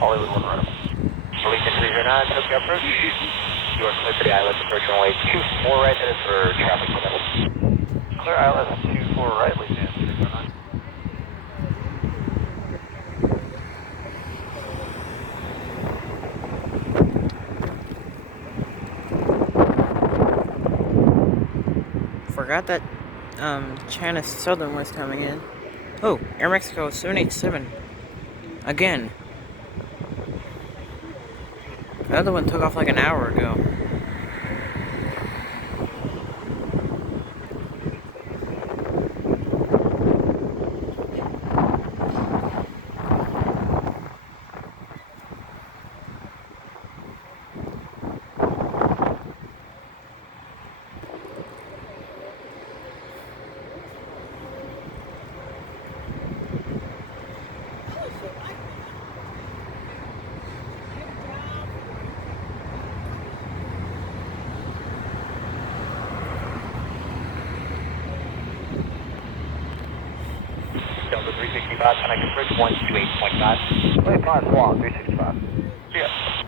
Hollywood 1 runway. Wellington 309, Tokyo approach. You are clear for the ILS approach runway 24 right, that is for traffic level. Clear ILS 24 right, Lieutenant 309. Forgot that China Southern was coming in. Oh, Air Mexico 787. Again. The other one took off like an hour ago. Delta 365, connect approach 128.5. Wait, 5 squawk, 365. Yeah.